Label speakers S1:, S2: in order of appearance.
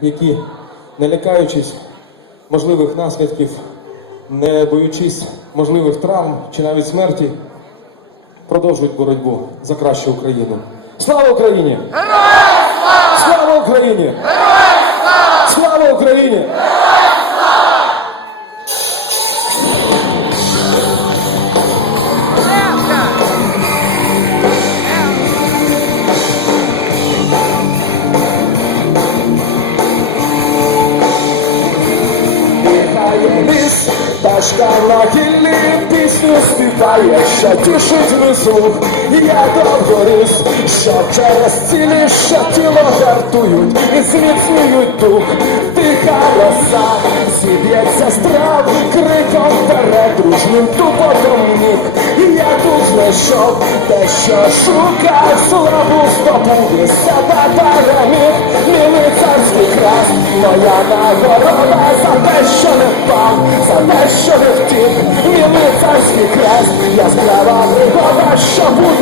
S1: які, не лякаючись можливих наслідків, не боючись можливих травм чи навіть смерті, продовжують боротьбу за кращу Україну. Слава Україні! Слава Україні! Дихає ліс, пташка на гіллі пісню співає, що тішить вислух. Я довго ріс, що через цілі, що тіло гартують і зміцнюють дух. Тиха роса, зіб'ється з трав, криком вперед, дружнім тупотом ніг. Я тут знайшов те, що шукав, славу здобув себе переміг. Мій царський хрест, моя нагорода. прекрасні я пригода, що буде.